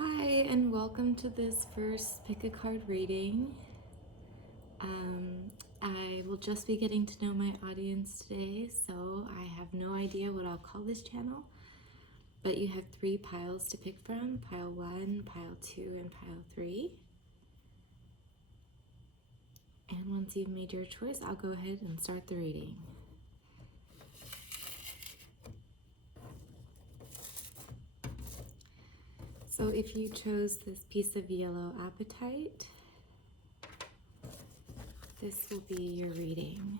Hi, and welcome to this first pick a card reading. I will just be getting to know my audience today, so I have no idea what I'll call this channel. But you have 3 piles to pick from: pile 1, pile 2, and pile 3. And once you've made your choice, I'll go ahead and start the reading. So if you chose this piece of yellow apatite, this will be your reading.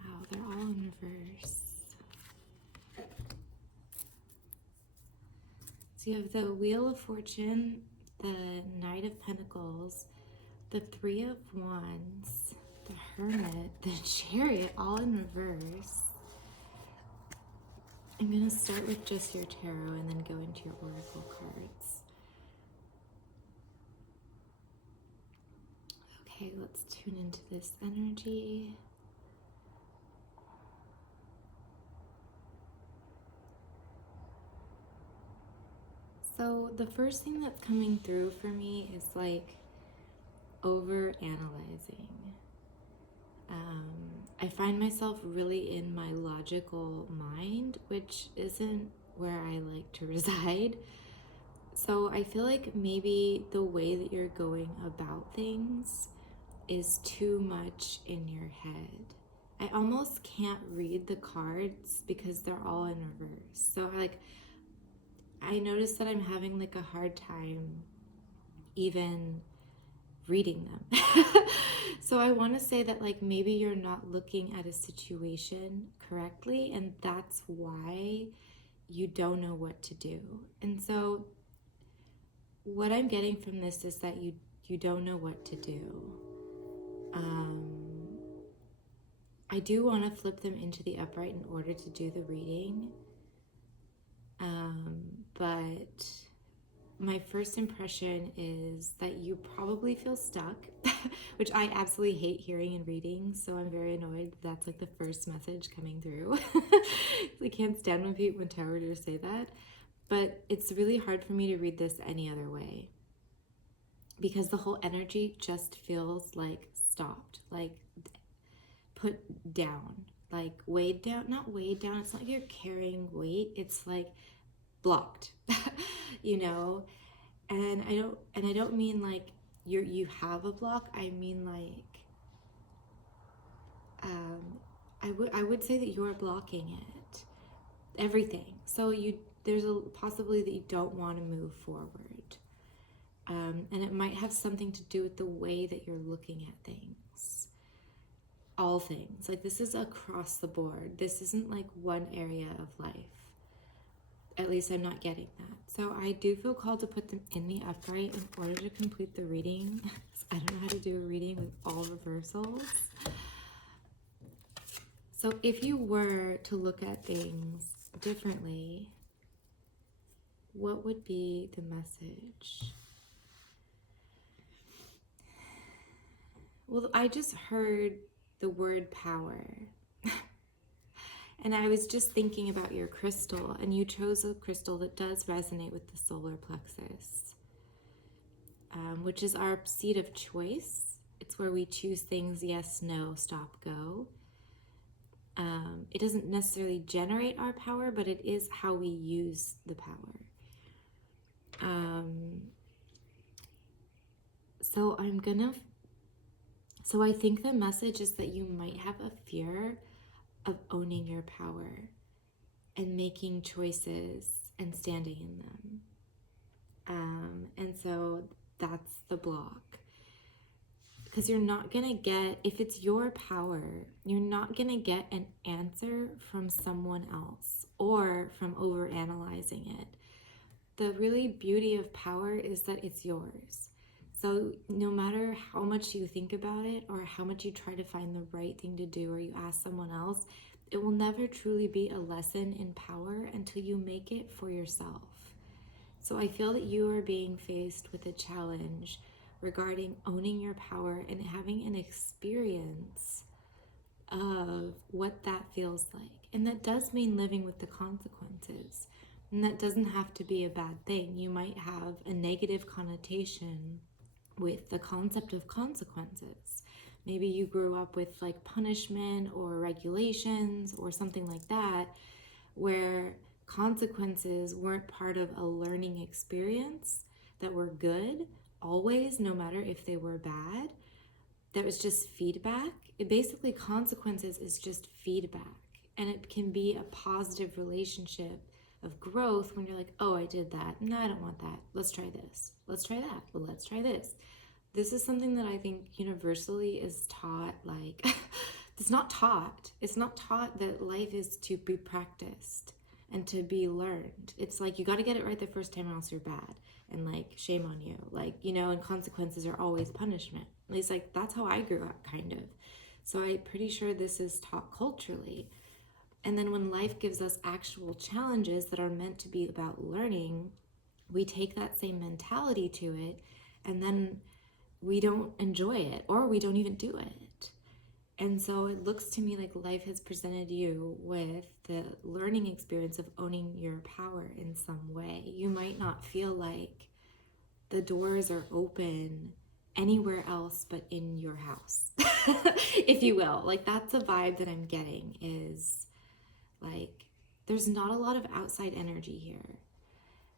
Wow, they're all in reverse. So you have the Wheel of Fortune, the Knight of Pentacles, the Three of Wands, the Hermit, the Chariot, all in reverse. I'm going to start with just your tarot and then go into your oracle cards. Okay, let's tune into this energy. So the first thing that's coming through for me is like over analyzing. I find myself really in my logical mind, which isn't where I like to reside. So I feel like maybe the way that you're going about things is too much in your head. I almost can't read the cards because they're all in reverse. So I notice that I'm having like a hard time even reading them. So I want to say that like maybe you're not looking at a situation correctly, and that's why you don't know what to do. And so what I'm getting from this is that you don't know what to do. I do want to flip them into the upright in order to do the reading. But my first impression is that you probably feel stuck, which I absolutely hate hearing in readings, so I'm very annoyed that's like the first message coming through. I can't stand when tarot readers say that, but it's really hard for me to read this any other way because the whole energy just feels like stopped, like put down, like weighed down. Not weighed down, it's not like you're carrying weight, it's like blocked. you know and I don't mean like you have a block. I mean like I would say that you're blocking it, everything. So there's a possibility that you don't want to move forward, and it might have something to do with the way that you're looking at things. All things, like this is across the board. This isn't like one area of life. At least I'm not getting that. So I do feel called to put them in the upright in order to complete the reading. I don't know how to do a reading with all reversals. So if you were to look at things differently, what would be the message? Well, I just heard the word power. And I was just thinking about your crystal, and you chose a crystal that does resonate with the solar plexus, which is our seat of choice. It's where we choose things: yes, no, stop, go. It doesn't necessarily generate our power, but it is how we use the power. So I think the message is that you might have a fear of owning your power and making choices and standing in them. And so that's the block. Because you're not going to get, if it's your power, you're not going to get an answer from someone else or from overanalyzing it. The really beauty of power is that it's yours. So no matter how much you think about it or how much you try to find the right thing to do or you ask someone else, it will never truly be a lesson in power until you make it for yourself. So I feel that you are being faced with a challenge regarding owning your power and having an experience of what that feels like. And that does mean living with the consequences. And that doesn't have to be a bad thing. You might have a negative connotation with the concept of consequences. Maybe you grew up with like punishment or regulations or something like that, where consequences weren't part of a learning experience that were good always, no matter if they were bad. That was just feedback. It basically, consequences is just feedback, and it can be a positive relationship of growth when you're like, oh, I did that. No, I don't want that. Let's try this. Let's try that. Well, let's try this. This is something that I think universally is taught. Like, it's not taught. It's not taught that life is to be practiced and to be learned. It's like you got to get it right the first time or else you're bad. And like, shame on you. Like, and consequences are always punishment. At least, like, that's how I grew up, kind of. So I'm pretty sure this is taught culturally. And then when life gives us actual challenges that are meant to be about learning, we take that same mentality to it, and then we don't enjoy it, or we don't even do it. And so it looks to me like life has presented you with the learning experience of owning your power in some way. You might not feel like the doors are open anywhere else but in your house, if you will. Like, that's a vibe that I'm getting, is like there's not a lot of outside energy here.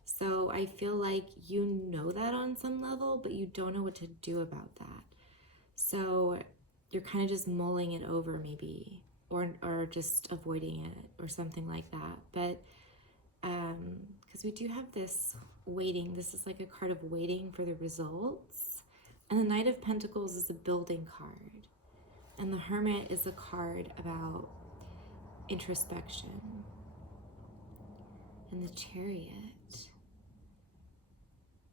So I feel like you know that on some level, but you don't know what to do about that. So you're kind of just mulling it over, maybe, or just avoiding it or something like that. But because we do have this waiting, this is like a card of waiting for the results. And the Knight of Pentacles is a building card. And the Hermit is a card about introspection. And the Chariot.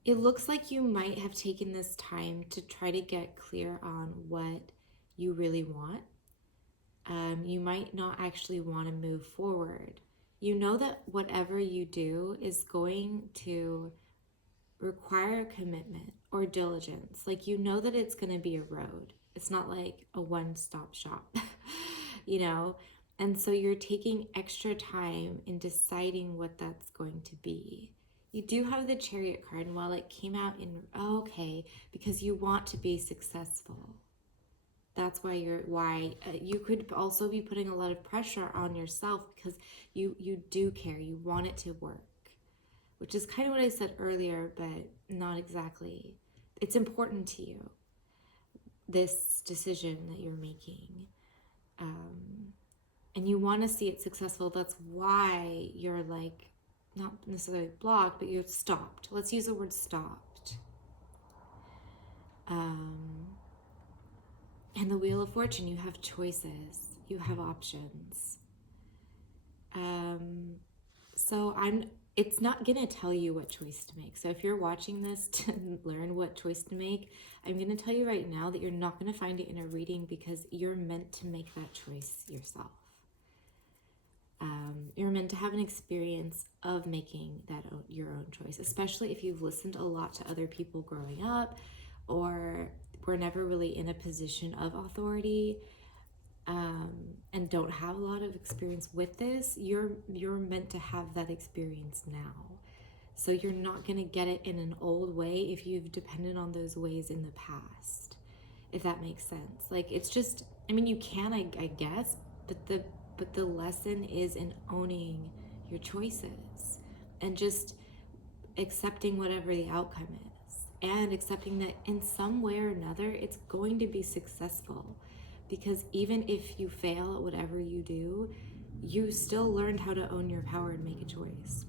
It looks like you might have taken this time to try to get clear on what you really want. You might not actually want to move forward. You know that whatever you do is going to require commitment or diligence. Like, you know that it's going to be a road. It's not like a one-stop shop, And so you're taking extra time in deciding what that's going to be. You do have the Chariot card, and while it came out okay, because you want to be successful. That's why you could also be putting a lot of pressure on yourself because you do care. You want it to work, which is kind of what I said earlier, but not exactly. It's important to you, this decision that you're making. And you want to see it successful. That's why you're like, not necessarily blocked, but you're stopped. Let's use the word stopped. And the Wheel of Fortune, you have choices. You have options. So it's not going to tell you what choice to make. So if you're watching this to learn what choice to make, I'm going to tell you right now that you're not going to find it in a reading because you're meant to make that choice yourself. You're meant to have an experience of making your own choice, especially if you've listened a lot to other people growing up or were never really in a position of authority, and don't have a lot of experience with this. You're meant to have that experience now. So you're not going to get it in an old way if you've depended on those ways in the past, if that makes sense. Like, it's just, you can, I guess, but the lesson is in owning your choices and just accepting whatever the outcome is, and accepting that in some way or another it's going to be successful, because even if you fail at whatever you do, you still learned how to own your power and make a choice,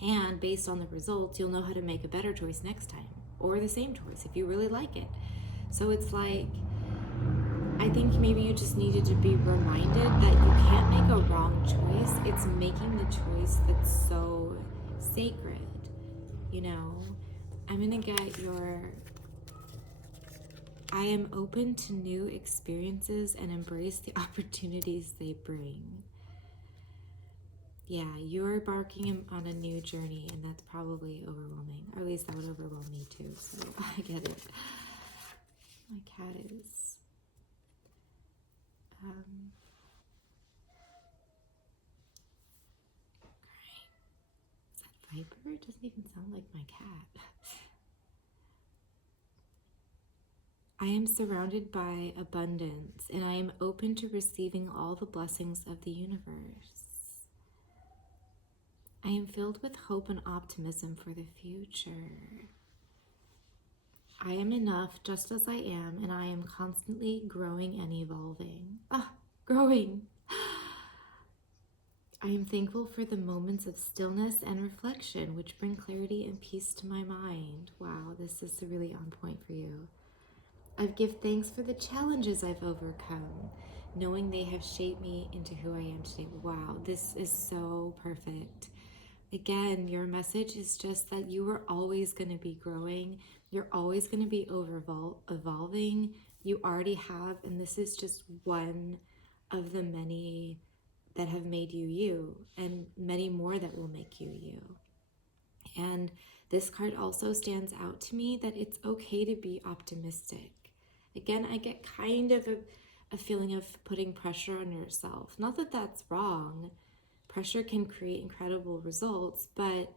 and based on the results you'll know how to make a better choice next time, or the same choice if you really like it. So it's like, I think maybe you just needed to be reminded that you can't make a wrong choice. It's making the choice that's so sacred, I'm gonna get I am open to new experiences and embrace the opportunities they bring. Yeah, you're embarking on a new journey, and that's probably overwhelming, or at least that would overwhelm me too, so I get it. My cat is viper? It doesn't even sound like my cat. I am surrounded by abundance, and I am open to receiving all the blessings of the universe. I am filled with hope and optimism for the future. I am enough just as I am, and I am constantly growing and evolving. Growing! I am thankful for the moments of stillness and reflection, which bring clarity and peace to my mind. Wow, this is really on point for you. I give thanks for the challenges I've overcome, knowing they have shaped me into who I am today. Wow, this is so perfect. Again, your message is just that you are always going to be growing. You're always going to be evolving. You already have, and this is just one of the many that have made you you, and many more that will make you you. And this card also stands out to me that it's okay to be optimistic. Again, I get kind of a feeling of putting pressure on yourself. Not that that's wrong. Pressure can create incredible results, but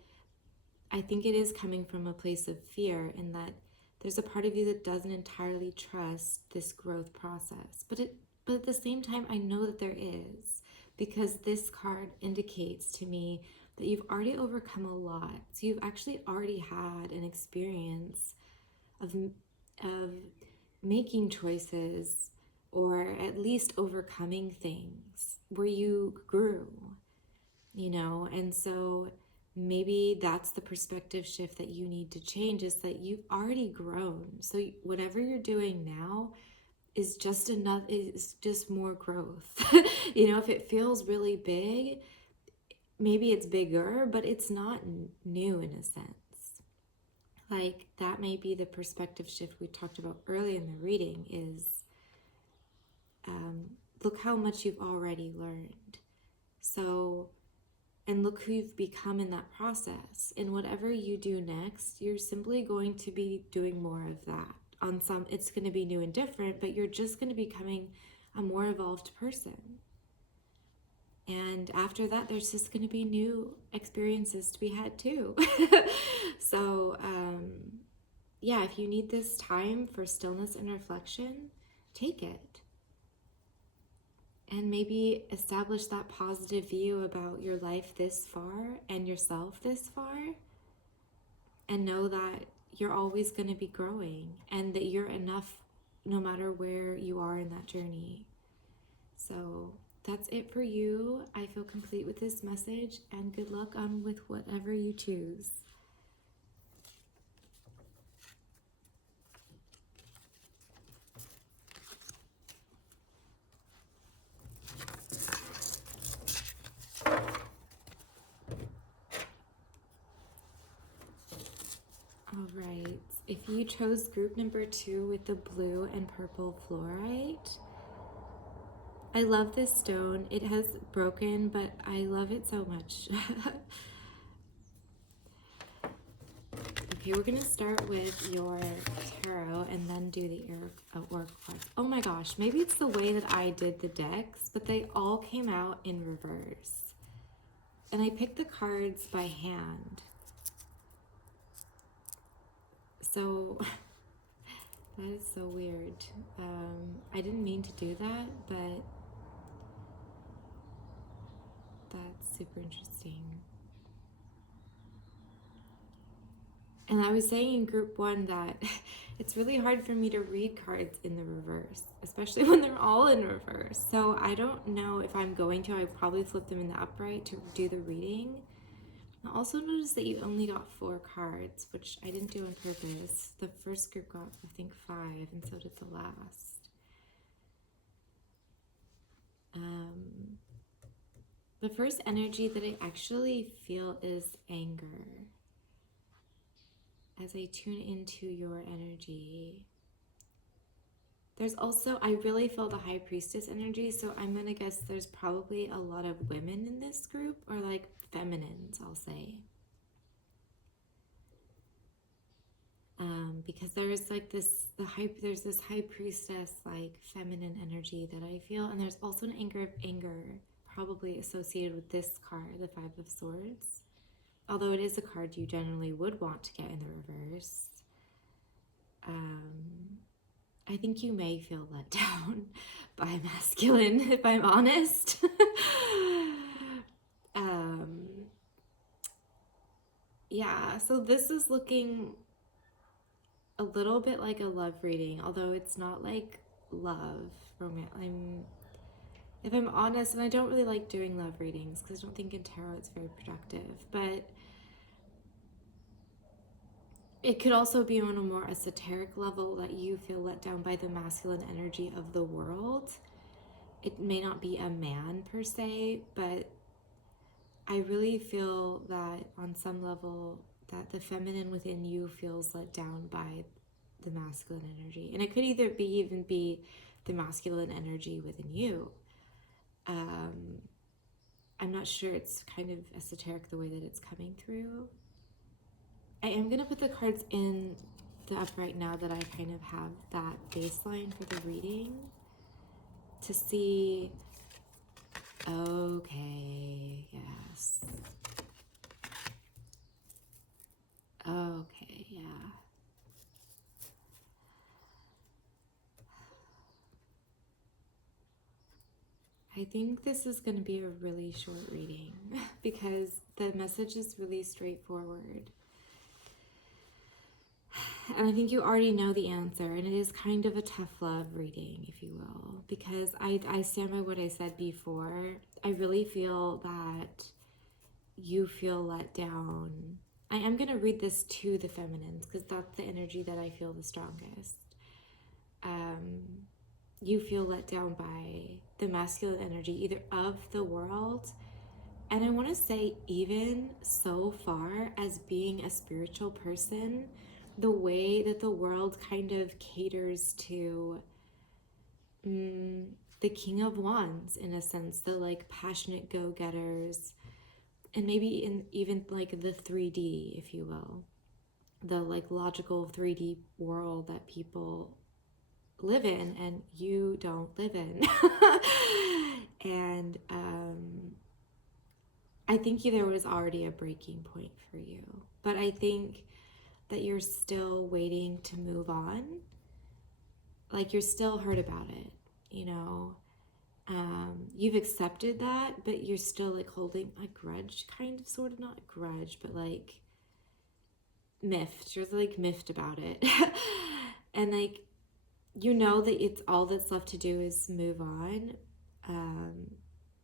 I think it is coming from a place of fear, in that there's a part of you that doesn't entirely trust this growth process. But at the same time, I know that there is, because this card indicates to me that you've already overcome a lot. So you've actually already had an experience of making choices, or at least overcoming things where you grew, and so maybe that's the perspective shift that you need to change, is that you've already grown. So whatever you're doing now is just more growth. If it feels really big, maybe it's bigger, but it's not new in a sense. Like, that may be the perspective shift we talked about early in the reading, is look how much you've already learned. So, and look who you've become in that process. And whatever you do next, you're simply going to be doing more of that. It's going to be new and different, but you're just going to be becoming a more evolved person. And after that, there's just going to be new experiences to be had too. So, yeah, if you need this time for stillness and reflection, take it. And maybe establish that positive view about your life this far and yourself this far. And know that you're always going to be growing, and that you're enough no matter where you are in that journey. So that's it for you. I feel complete with this message, and good luck with whatever you choose. All right, if you chose group number 2 with the blue and purple fluorite, I love this stone. It has broken, but I love it so much. Okay, we're gonna start with your tarot and then do the oracle cards. Oh my gosh, maybe it's the way that I did the decks, but they all came out in reverse. And I picked the cards by hand. So that is so weird. I didn't mean to do that, but that's super interesting. And I was saying in group 1 that it's really hard for me to read cards in the reverse, especially when they're all in reverse. So I don't know if I'm going to. I probably flip them in the upright to do the reading. I also noticed that you only got 4 cards, which I didn't do on purpose. The first group got, I think, 5, and so did the last. The first energy that I actually feel is anger. As I tune into your energy. There's also, I really feel the High Priestess energy, so I'm gonna guess there's probably a lot of women in this group, or like feminines, I'll say. Because there's like there's this High Priestess, like feminine energy that I feel, and there's also an anger, probably associated with this card, the 5 of Swords. although it is a card you generally would want to get in the reverse, I think you may feel let down by a masculine, if I'm honest. Yeah, so this is looking a little bit like a love reading, although it's not like love romance. If I'm honest, and I don't really like doing love readings because I don't think in tarot it's very productive, but it could also be on a more esoteric level that you feel let down by the masculine energy of the world. It may not be a man per se, but I really feel that on some level that the feminine within you feels let down by the masculine energy. And it could either even be the masculine energy within you. I'm not sure, it's kind of esoteric the way that it's coming through. I am going to put the cards in the upright now that I kind of have that baseline for the reading to see. Okay, yes. Okay, yeah. I think this is going to be a really short reading because the message is really straightforward. And I think you already know the answer, and it is kind of a tough love reading, if you will, because I stand by what I said before. I really feel that you feel let down. I am going to read this to the feminines because that's the energy that I feel the strongest. You feel let down by the masculine energy, either of the world, and I want to say even so far as being a spiritual person, the way that the world kind of caters to the King of Wands, in a sense, the like passionate go-getters, and maybe in even like the 3D, if you will, the like logical 3D world that people live in and you don't live in. And I think there was already a breaking point for you, but I think that you're still waiting to move on. Like you're still hurt about it, you know. You've accepted that, but you're still like holding a grudge, kind of, sort of, not a grudge, but like miffed. You're like miffed about it. And like, you know that it's all that's left to do is move on.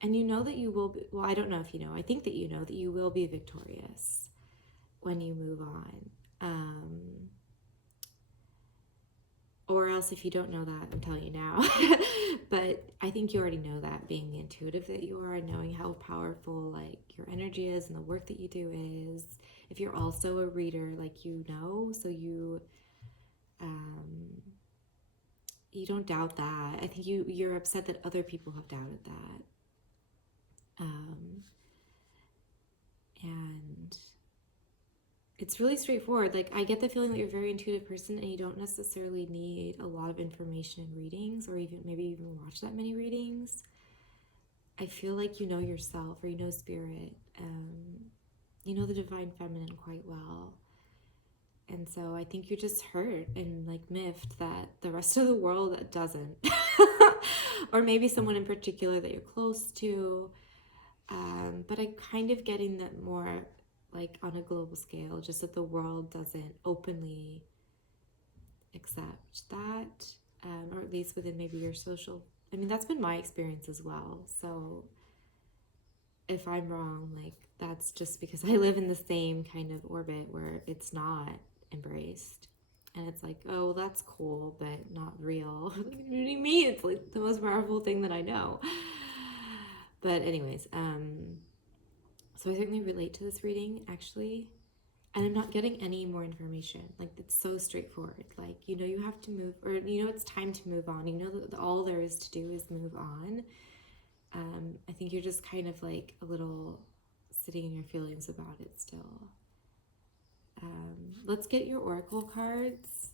And you know that you will be, well, I don't know if you know, I think that you know that you will be victorious when you move on. Or else, if you don't know that, I'm telling you now. But I think you already know that, being the intuitive that you are, and knowing how powerful like your energy is and the work that you do is. If you're also a reader, like, you know, so you don't doubt that. I think you're upset that other people have doubted that. And it's really straightforward. Like, I get the feeling that you're a very intuitive person and you don't necessarily need a lot of information in readings, or even maybe even watch that many readings. I feel like you know yourself, or you know spirit. You know the divine feminine quite well. And so I think you're just hurt and like miffed that the rest of the world doesn't. Or maybe someone in particular that you're close to. But I'm kind of getting that more like on a global scale, just that the world doesn't openly accept that, or at least within maybe your social, I mean, that's been my experience as well. So if I'm wrong, like, that's just because I live in the same kind of orbit where it's not embraced. And it's like, oh, that's cool, but not real. What do you mean? It's like the most powerful thing that I know. But anyways, so I certainly relate to this reading, actually. And I'm not getting any more information. Like, it's so straightforward. Like, you know you have to move, or you know it's time to move on. You know that all there is to do is move on. I think you're just kind of like a little sitting in your feelings about it still. Let's get your oracle cards.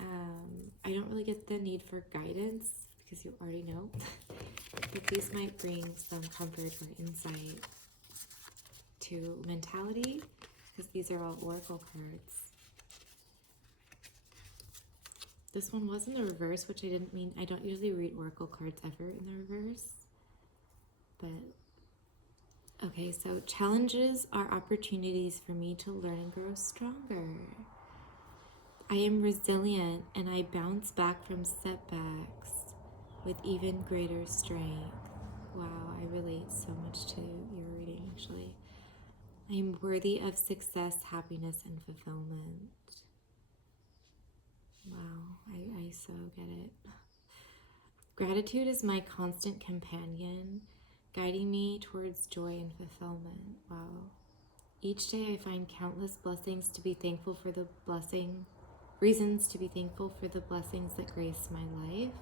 I don't really get the need for guidance because you already know. But these might bring some comfort or insight. to mentality, because these are all oracle cards. This one was in the reverse, which I didn't mean. I don't usually read oracle cards ever in the reverse. But, okay, so challenges are opportunities for me to learn and grow stronger. I am resilient and I bounce back from setbacks with even greater strength. Wow, I relate so much to your reading, actually. I am worthy of success, happiness, and fulfillment. Wow, I so get it. Gratitude is my constant companion, guiding me towards joy and fulfillment. Wow. Each day I find countless blessings to be thankful for the reasons to be thankful for the blessings that grace my life.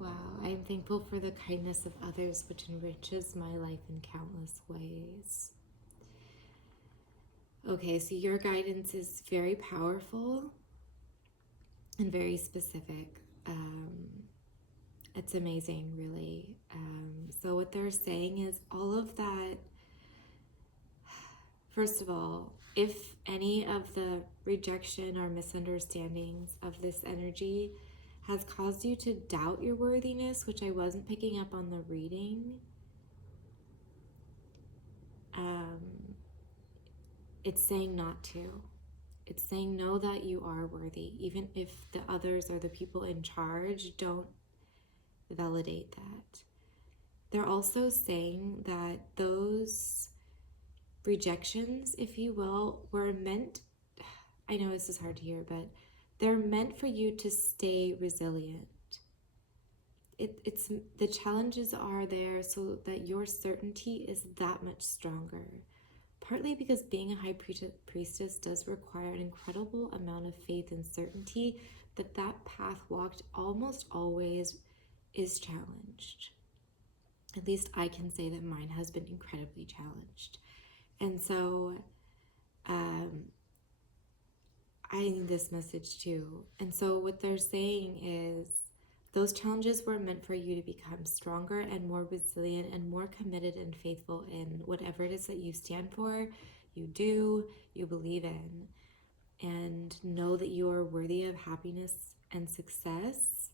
Wow, I am thankful for the kindness of others, which enriches my life in countless ways. Okay, so your guidance is very powerful and very specific. It's amazing, really. So what they're saying is all of that. First of all, if any of the rejection or misunderstandings of this energy has caused you to doubt your worthiness, which I wasn't picking up on the reading, it's saying not to. It's saying know that you are worthy, even if the others or the people in charge don't validate that. They're also saying that those rejections, if you will, were meant, I know this is hard to hear, but they're meant for you to stay resilient. It's the challenges are there so that your certainty is that much stronger. Partly because being a high priestess does require an incredible amount of faith and certainty that path walked almost always is challenged. At least I can say that mine has been incredibly challenged. And so I need this message too. And so what they're saying is those challenges were meant for you to become stronger and more resilient and more committed and faithful in whatever it is that you stand for, you do, you believe in. And know that you are worthy of happiness and success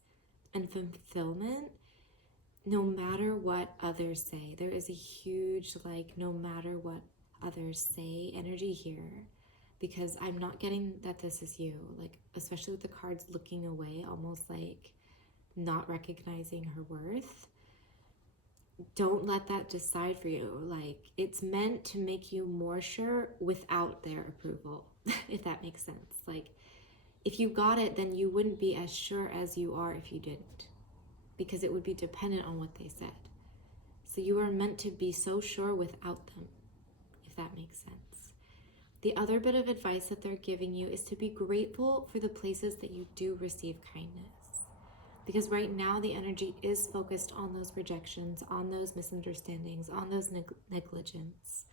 and fulfillment no matter what others say. There is a huge, no matter what others say energy here, because I'm not getting that this is you, especially with the cards looking away, almost like not recognizing her worth. Don't let that decide for you. It's meant to make you more sure without their approval, if that makes sense. If you got it, then you wouldn't be as sure as you are if you didn't, because it would be dependent on what they said. So you are meant to be so sure without them, if that makes sense. The other bit of advice that they're giving you is to be grateful for the places that you do receive kindness. Because right now the energy is focused on those rejections, on those misunderstandings, on those negligence.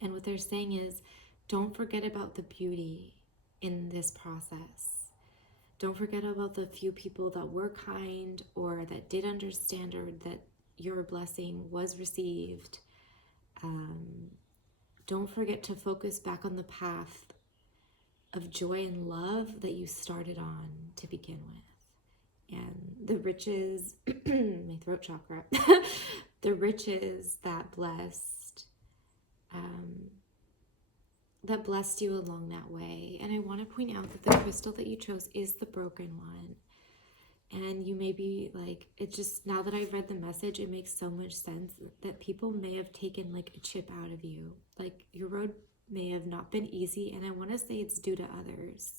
And what they're saying is, don't forget about the beauty in this process. Don't forget about the few people that were kind or that did understand or that your blessing was received. Don't forget to focus back on the path of joy and love that you started on to begin with. And the riches, my throat chakra, the riches that blessed you along that way. And I want to point out that the crystal that you chose is the broken one. And you may be it's just, now that I've read the message, it makes so much sense that people may have taken a chip out of you. Your road may have not been easy, and I want to say it's due to others.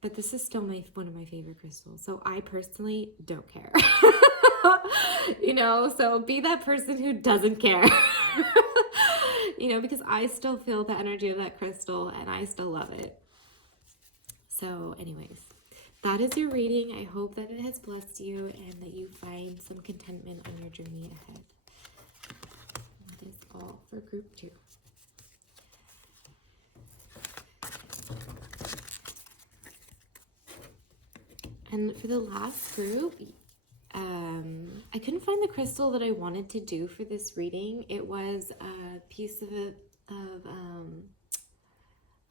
But this is still one of my favorite crystals. So I personally don't care. So be that person who doesn't care. Because I still feel the energy of that crystal and I still love it. So anyways, that is your reading. I hope that it has blessed you and that you find some contentment on your journey ahead. That is all for group 2. And for the last group, I I couldn't find the crystal that I wanted to do for this reading. It was a piece of I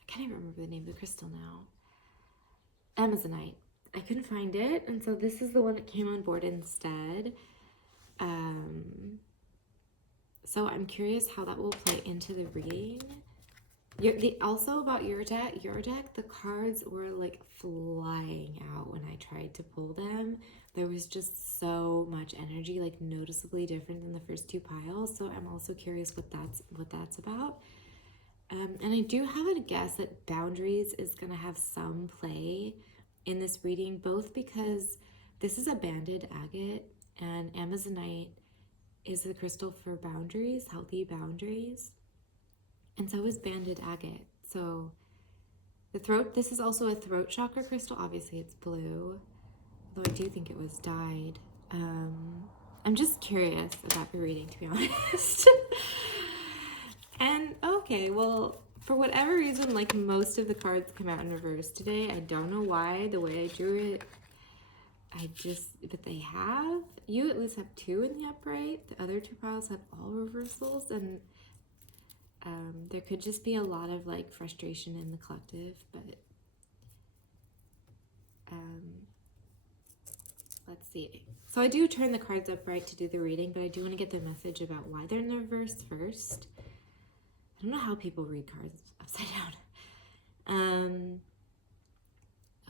can't even remember the name of the crystal now. Amazonite. I couldn't find it, and so this is the one that came on board instead. So I'm curious how that will play into the reading. Also about your deck, the cards were like flying out when I tried to pull them. There was just so much energy, like noticeably different than the first two piles. So I'm also curious what that's about. And I do have a guess that boundaries is going to have some play in this reading, both because this is a banded agate and Amazonite is the crystal for boundaries, healthy boundaries. And so is banded agate. So this is also a throat chakra crystal. Obviously it's blue, although I do think it was dyed. I'm just curious about the reading, to be honest. And okay, well, for whatever reason, like most of the cards come out in reverse today. I don't know why, the way I drew it, but they have. You at least have two in the upright. The other two piles have all reversals, and there could just be a lot of like frustration in the collective, but let's see. So I do turn the cards upright to do the reading, but I do want to get the message about why they're in the reverse first. I don't know how people read cards upside down.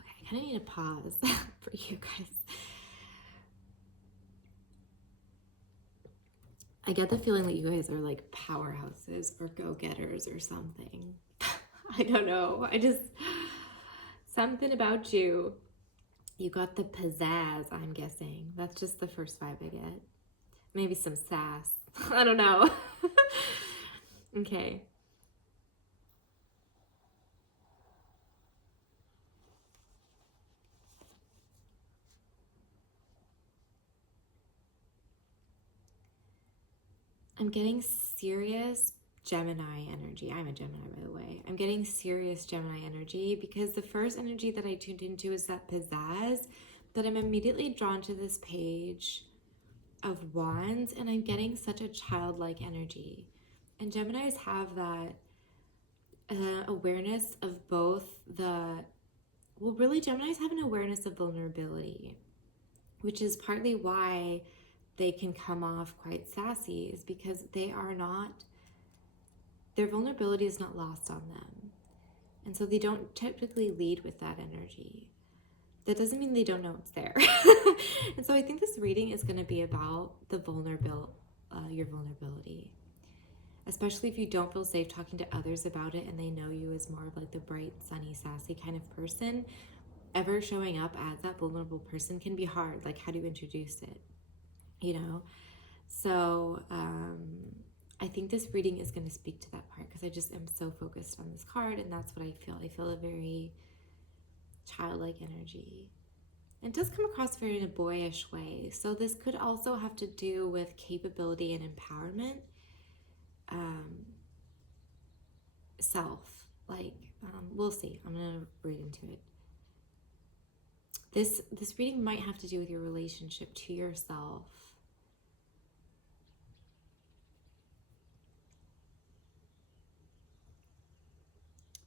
Okay, I kind of need a pause for you guys. I get the feeling that you guys are like powerhouses or go-getters or something. I don't know. Something about you. You got the pizzazz, I'm guessing. That's just the first vibe I get. Maybe some sass. I don't know. Okay. I'm getting serious Gemini energy. I'm a Gemini, by the way. I'm getting serious Gemini energy because the first energy that I tuned into is that pizzazz, that I'm immediately drawn to this page of wands, and I'm getting such a childlike energy. And Geminis have that awareness of both Geminis have an awareness of vulnerability, which is partly why they can come off quite sassy, is because their vulnerability is not lost on them. And so they don't typically lead with that energy. That doesn't mean they don't know it's there. And so I think this reading is going to be about your vulnerability. Especially if you don't feel safe talking to others about it and they know you as more of like the bright, sunny, sassy kind of person. Ever showing up as that vulnerable person can be hard. Like, how do you introduce it? You know? So I think this reading is going to speak to that part because I just am so focused on this card, and that's what I feel. I feel a very childlike energy. It does come across very in a boyish way. So this could also have to do with capability and empowerment. Self. We'll see. I'm going to read into it. This reading might have to do with your relationship to yourself.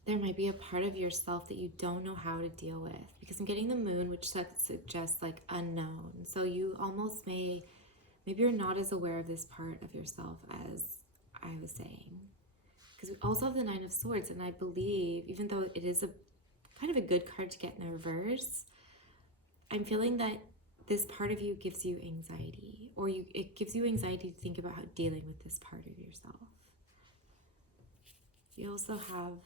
There might be a part of yourself that you don't know how to deal with, because I'm getting the moon, which suggests like unknown. So you almost maybe you're not as aware of this part of yourself as I was saying. Because we also have the Nine of Swords, and I believe, even though it is a kind of a good card to get in the reverse, I'm feeling that this part of you gives you anxiety, or it gives you anxiety to think about how dealing with this part of yourself. You also have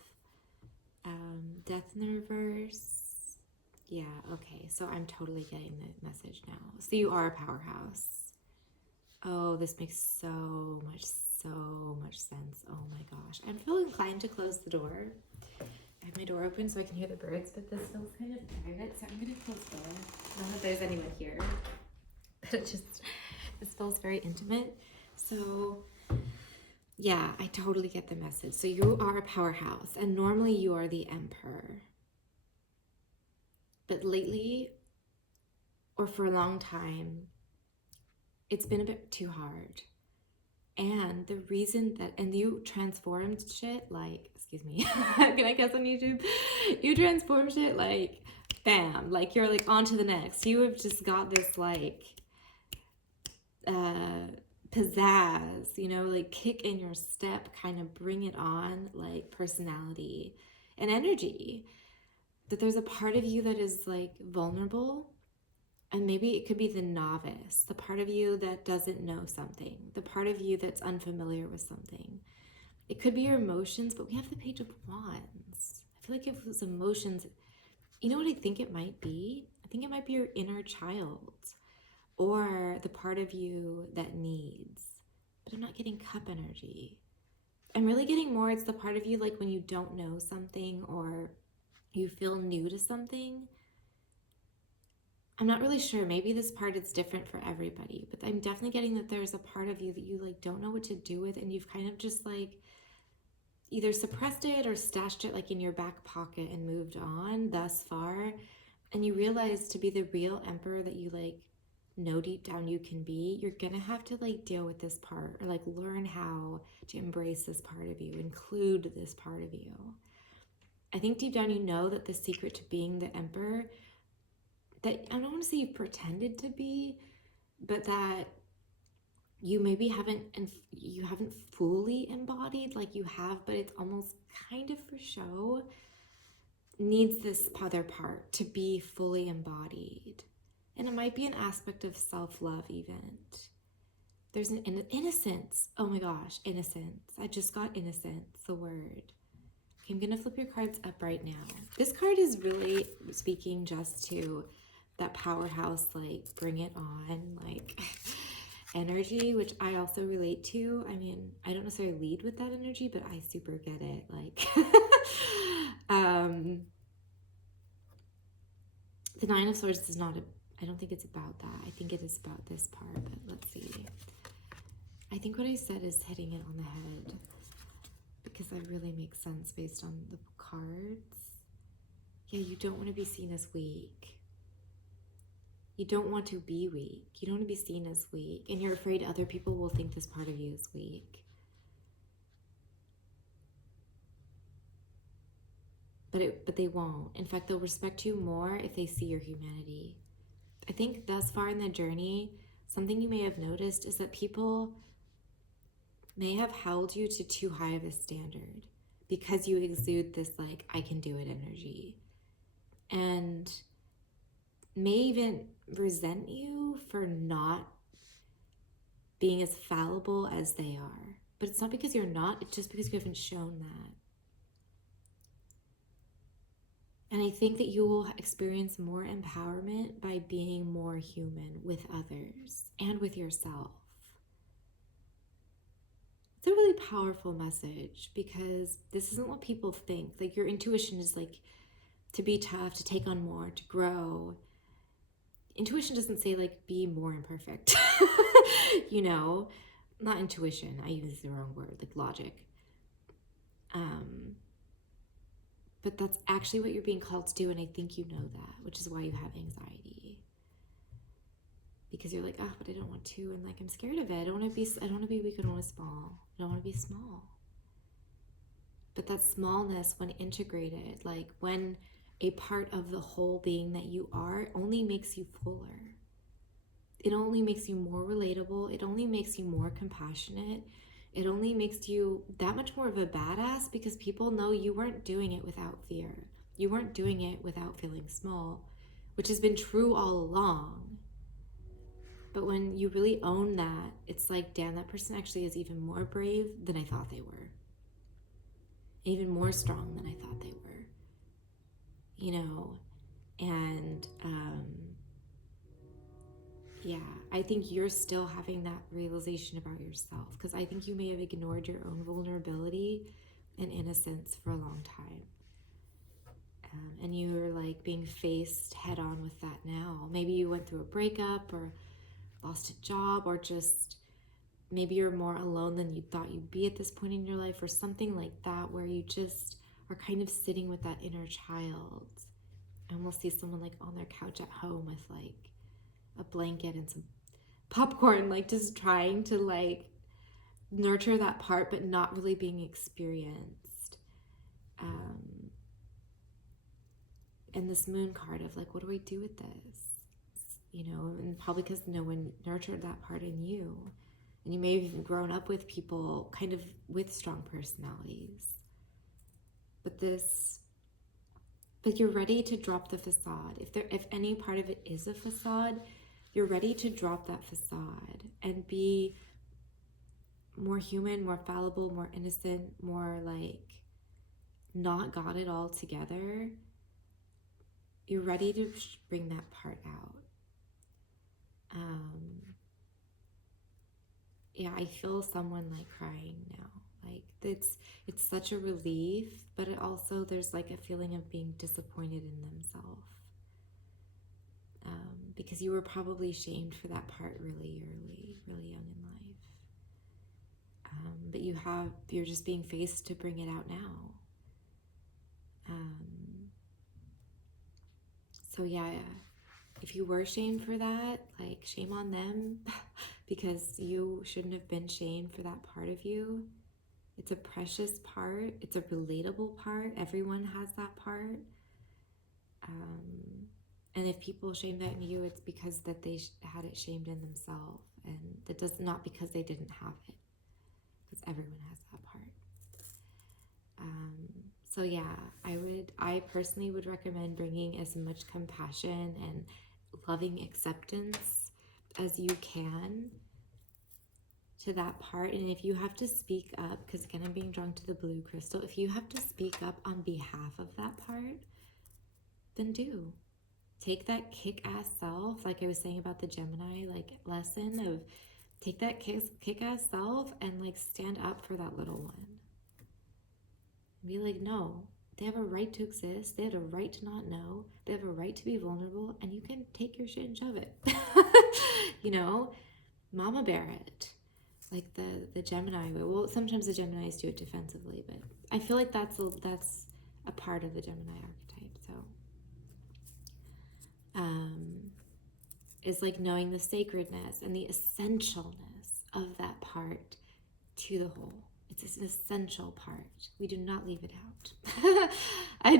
Death in the reverse. Yeah, okay, so I'm totally getting the message now. So you are a powerhouse. Oh, this makes so much sense. Oh my gosh. I'm feeling inclined to close the door. I have my door open so I can hear the birds, but this feels kind of private, so I'm going to close the door. Not that there's anyone here. This feels very intimate. So yeah, I totally get the message. So you are a powerhouse, and normally you are the emperor. But lately, or for a long time, it's been a bit too hard. And the reason that, and you transformed shit like, excuse me, can I guess on YouTube? You transformed shit like, bam, like you're like on to the next. You have just got this like pizzazz, you know, like kick in your step, kind of bring it on, like personality and energy. That there's a part of you that is like vulnerable, and maybe it could be the novice, the part of you that doesn't know something, the part of you that's unfamiliar with something. It could be your emotions, but we have the Page of Wands. I feel like if it was emotions, you know what I think it might be? I think it might be your inner child or the part of you that needs. But I'm not getting cup energy. I'm really getting more, it's the part of you like when you don't know something or you feel new to something. I'm not really sure. Maybe this part is different for everybody, but I'm definitely getting that there's a part of you that you like don't know what to do with, and you've kind of just like either suppressed it or stashed it like in your back pocket and moved on thus far. And you realize to be the real emperor that you like know deep down you can be, you're gonna have to like deal with this part or like learn how to embrace this part of you, include this part of you. I think deep down you know that the secret to being the emperor, that I don't want to say you pretended to be, but that you maybe haven't, and you haven't fully embodied like you have, but it's almost kind of for show, needs this other part to be fully embodied. And it might be an aspect of self-love even. There's an innocence. Oh my gosh, innocence. I just got innocence, the word. Okay, I'm gonna flip your cards up right now. This card is really speaking just to that powerhouse, like bring it on, like energy, which I also relate to. I mean, I don't necessarily lead with that energy, but I super get it. Like, the Nine of Swords is not I don't think it's about that. I think it is about this part, but let's see. I think what I said is hitting it on the head because that really makes sense based on the cards. Yeah, you don't want to be seen as weak. You don't want to be weak. You don't want to be seen as weak. And you're afraid other people will think this part of you is weak. But they won't. In fact, they'll respect you more if they see your humanity. I think thus far in the journey, something you may have noticed is that people may have held you to too high of a standard because you exude this like, I can do it energy. And may even resent you for not being as fallible as they are. But it's not because you're not, it's just because you haven't shown that. And I think that you will experience more empowerment by being more human with others and with yourself. It's a really powerful message because this isn't what people think. Like your intuition is like to be tough, to take on more, to grow. Intuition doesn't say like be more imperfect. You know, not intuition. I use the wrong word, like logic. But that's actually what you're being called to do, and I think you know that, which is why you have anxiety. Because you're like, but I don't want to, and like I'm scared of it. I don't want to be weak. I don't want to be small. I don't want to be small. But that smallness, when integrated, like when a part of the whole being that you are, only makes you fuller. It only makes you more relatable. It only makes you more compassionate. It only makes you that much more of a badass because people know you weren't doing it without fear. You weren't doing it without feeling small, which has been true all along. But when you really own that, it's like, damn, that person actually is even more brave than I thought they were. Even more strong than I thought they were. You know, and yeah, I think you're still having that realization about yourself because I think you may have ignored your own vulnerability and innocence for a long time. And you're like being faced head on with that now. Maybe you went through a breakup or lost a job, or just maybe you're more alone than you thought you'd be at this point in your life, or something like that, where you just are kind of sitting with that inner child. I almost see someone like on their couch at home with like a blanket and some popcorn, like just trying to like nurture that part, but not really being experienced. And this moon card of like, what do I do with this? And probably because no one nurtured that part in you. And you may have even grown up with people kind of with strong personalities. But you're ready to drop the facade. If any part of it is a facade, you're ready to drop that facade and be more human, more fallible, more innocent, more like not got it all together. You're ready to bring that part out. Yeah, I feel someone like crying now. Like it's such a relief, but it also, there's like a feeling of being disappointed in themselves. Because you were probably shamed for that part really early, really young in life. But you're just being faced to bring it out now. So yeah, if you were shamed for that, like shame on them because you shouldn't have been shamed for that part of you. It's a precious part. It's a relatable part. Everyone has that part. And if people shame that in you, it's because that they had it shamed in themselves, and that does not because they didn't have it, because everyone has that part. So yeah, I personally would recommend bringing as much compassion and loving acceptance as you can to that part. And if you have to speak up, because again, I'm being drawn to the blue crystal, if you have to speak up on behalf of that part, then do. Take that kick-ass self, like I was saying about the Gemini like lesson of take that kick-ass self and like stand up for that little one. Be like, no, they have a right to exist. They have a right to not know. They have a right to be vulnerable, and you can take your shit and shove it. Mama bear it. Like the Gemini way. Well, sometimes the Geminis do it defensively, but I feel like that's a part of the Gemini archetype. So, is like knowing the sacredness and the essentialness of that part to the whole. It's an essential part. We do not leave it out.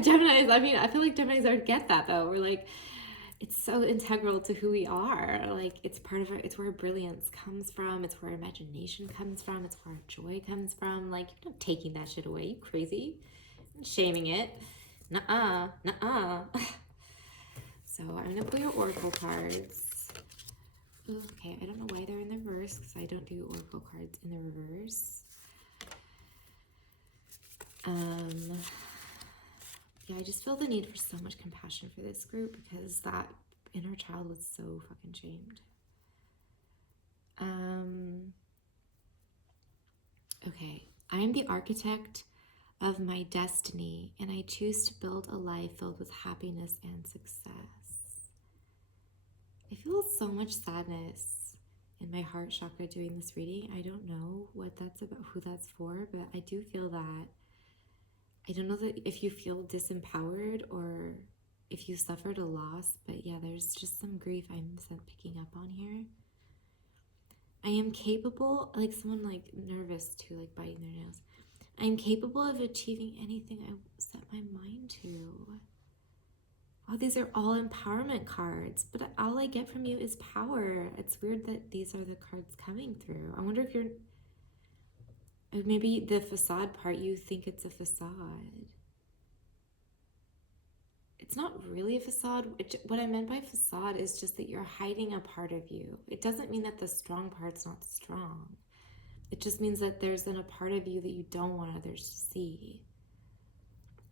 Geminis, I feel like Geminis already get that though. We're like, it's so integral to who we are. Like it's part of it's where brilliance comes from. It's where imagination comes from. It's where our joy comes from. Like, you're not taking that shit away. You crazy? I'm shaming it. Nuh-uh. Nuh-uh. So I'm gonna pull your oracle cards. Okay, I don't know why they're in the reverse because I don't do oracle cards in the reverse. Yeah, I just feel the need for so much compassion for this group because that inner child was so fucking shamed. Okay, I am the architect of my destiny, and I choose to build a life filled with happiness and success. I feel so much sadness in my heart chakra doing this reading. I don't know what that's about, who that's for, but I do feel that. I don't know that if you feel disempowered or if you suffered a loss, but yeah, there's just some grief I'm picking up on here. I am capable, like someone like nervous too, like biting their nails. I am capable of achieving anything I set my mind to. Oh, these are all empowerment cards, but all I get from you is power. It's weird that these are the cards coming through. I wonder if you're, maybe the facade part, you think it's a facade. It's not really a facade. What I meant by facade is just that you're hiding a part of you. It doesn't mean that the strong part's not strong. It just means that there's a part of you that you don't want others to see.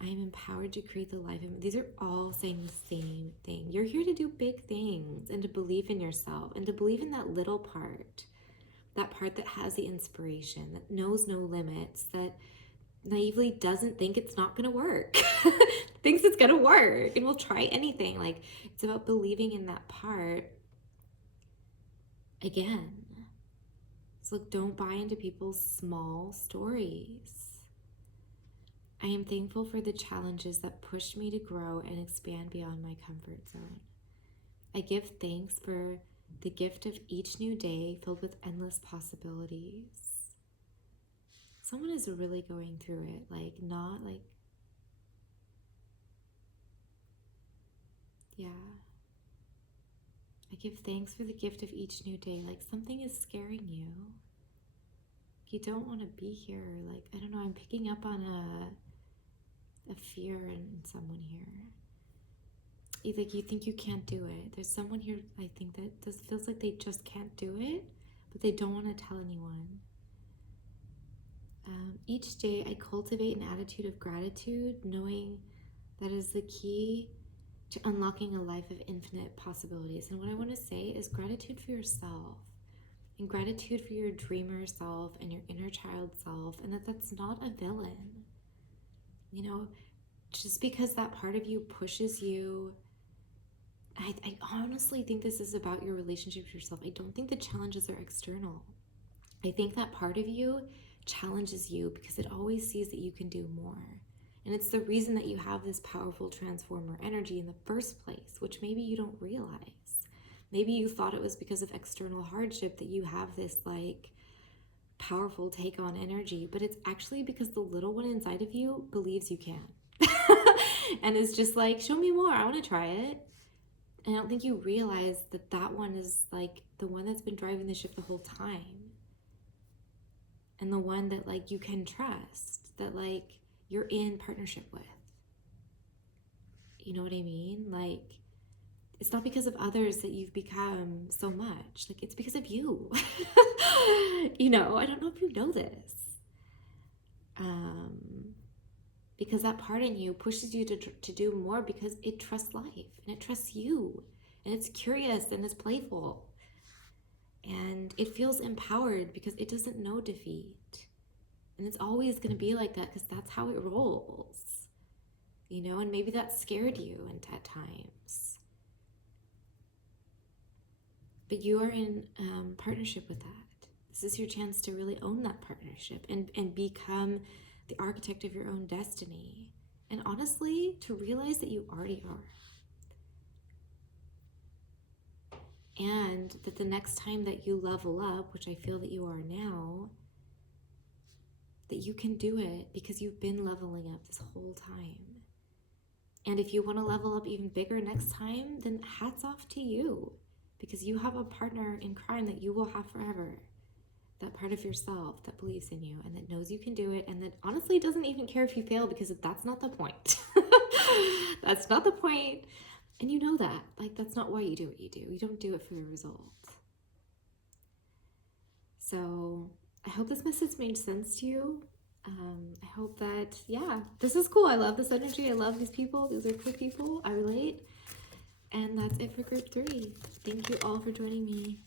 I am empowered to create the life. These are all saying the same thing. You're here to do big things and to believe in yourself and to believe in that little part, that part that has the inspiration, that knows no limits, that naively doesn't think it's not going to work, thinks it's going to work and will try anything. Like, it's about believing in that part again. So don't buy into people's small stories. I am thankful for the challenges that pushed me to grow and expand beyond my comfort zone. I give thanks for the gift of each new day filled with endless possibilities. Someone is really going through it, like, not like, yeah. I give thanks for the gift of each new day. Like, something is scaring you. You don't want to be here. Like, I don't know, I'm picking up on a fear in someone here. Like, you think you can't do it. There's someone here, I think, that just feels like they just can't do it, but they don't want to tell anyone. Each day I cultivate an attitude of gratitude, knowing that is the key to unlocking a life of infinite possibilities. And what I want to say is gratitude for yourself, and gratitude for your dreamer self and your inner child self, and that's not a villain. You know, just because that part of you pushes you, I honestly think this is about your relationship with yourself. I don't think the challenges are external. I think that part of you challenges you because it always sees that you can do more. And it's the reason that you have this powerful transformer energy in the first place, which maybe you don't realize. Maybe you thought it was because of external hardship that you have this like powerful take on energy, but it's actually because the little one inside of you believes you can. And is just like, show me more, I want to try it. And I don't think you realize that that one is like the one that's been driving the ship the whole time. And the one that like you can trust, that like you're in partnership with. You know what I mean? Like, it's not because of others that you've become so much. Like, it's because of you. You know, I don't know if you know this. Because that part in you pushes you to do more because it trusts life and it trusts you. And it's curious and it's playful. And it feels empowered because it doesn't know defeat. And it's always going to be like that because that's how it rolls. You know, and maybe that scared you at times. But you are in partnership with that. This is your chance to really own that partnership and become the architect of your own destiny. And honestly, to realize that you already are. And that the next time that you level up, which I feel that you are now, that you can do it because you've been leveling up this whole time. And if you want to level up even bigger next time, then hats off to you, because you have a partner in crime that you will have forever. That part of yourself that believes in you and that knows you can do it, and that honestly doesn't even care if you fail, because that's not the point. That's not the point. And you know that. Like, that's not why you do what you do. You don't do it for the result. So I hope this message made sense to you. I hope that, yeah, this is cool. I love this energy. I love these people. These are cool people. I relate. And that's it for group 3. Thank you all for joining me.